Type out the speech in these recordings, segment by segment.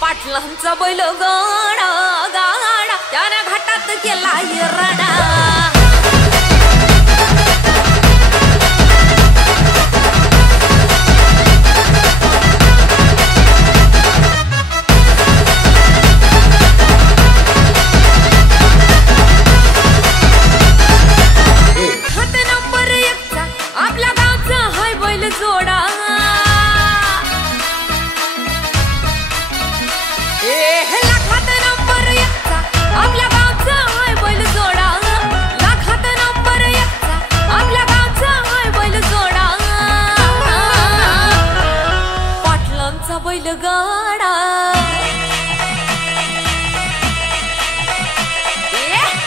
पाटलांचा बैल गाडा गाडा त्याने घाटात गेला रडा हात नंबर 1 चा आपल्या गावचा हाय बैल जोडा आपल्या गावचा हाय बैल जोडा लाखात नंबर 1 चा आपल्या गावचा हाय बैल जोडा पाटलांचा बैल गाडा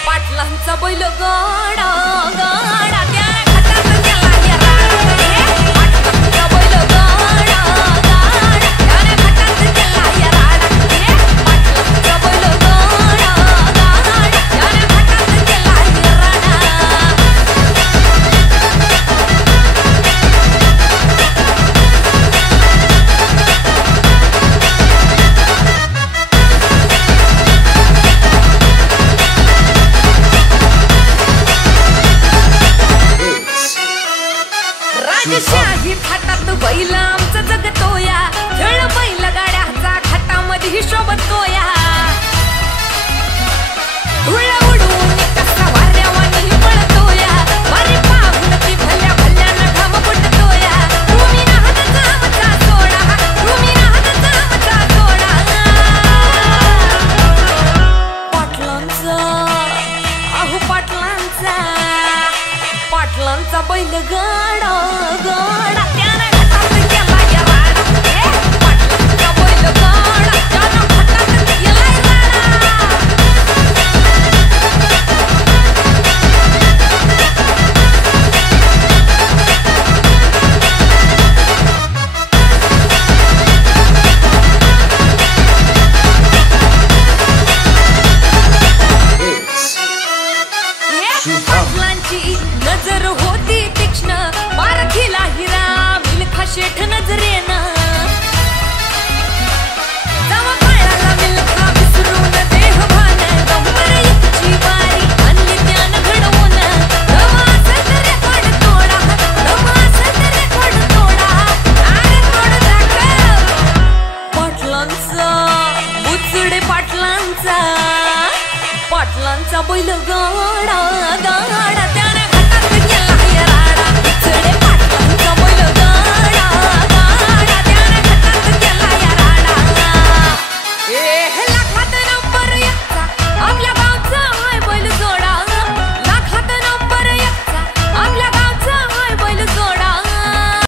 पाटलांचा बैल गाडा गाडा त्या घाटात गेला पाटलांचा बैल गाडा गाडा त्याने घाटात गेला पाटलांचा बैल राजशाही थाटात बैल आमचा जगतोया खेळ बैल गाड्याचा घाटामध्ये हिशोब तोया धुळ उडून कसा वाऱ्यावानी पळतोया वारी पाहून ती भल्या भल्यानं घाम फुटतोया तुम्ही नाहत आमचा सोडा तुम्ही नाहत आमचा सोडा पाटलांचा अहो पाटलांचा पाटलांचा बैल गाडा गाडा त्याने घाटात गेला राडा पाटलांचा बैल गाडा त्याने घाटात गेला राडा पाटलांचा बुचडे पाटलांचा पाटलांचा बैल गाडा गाडा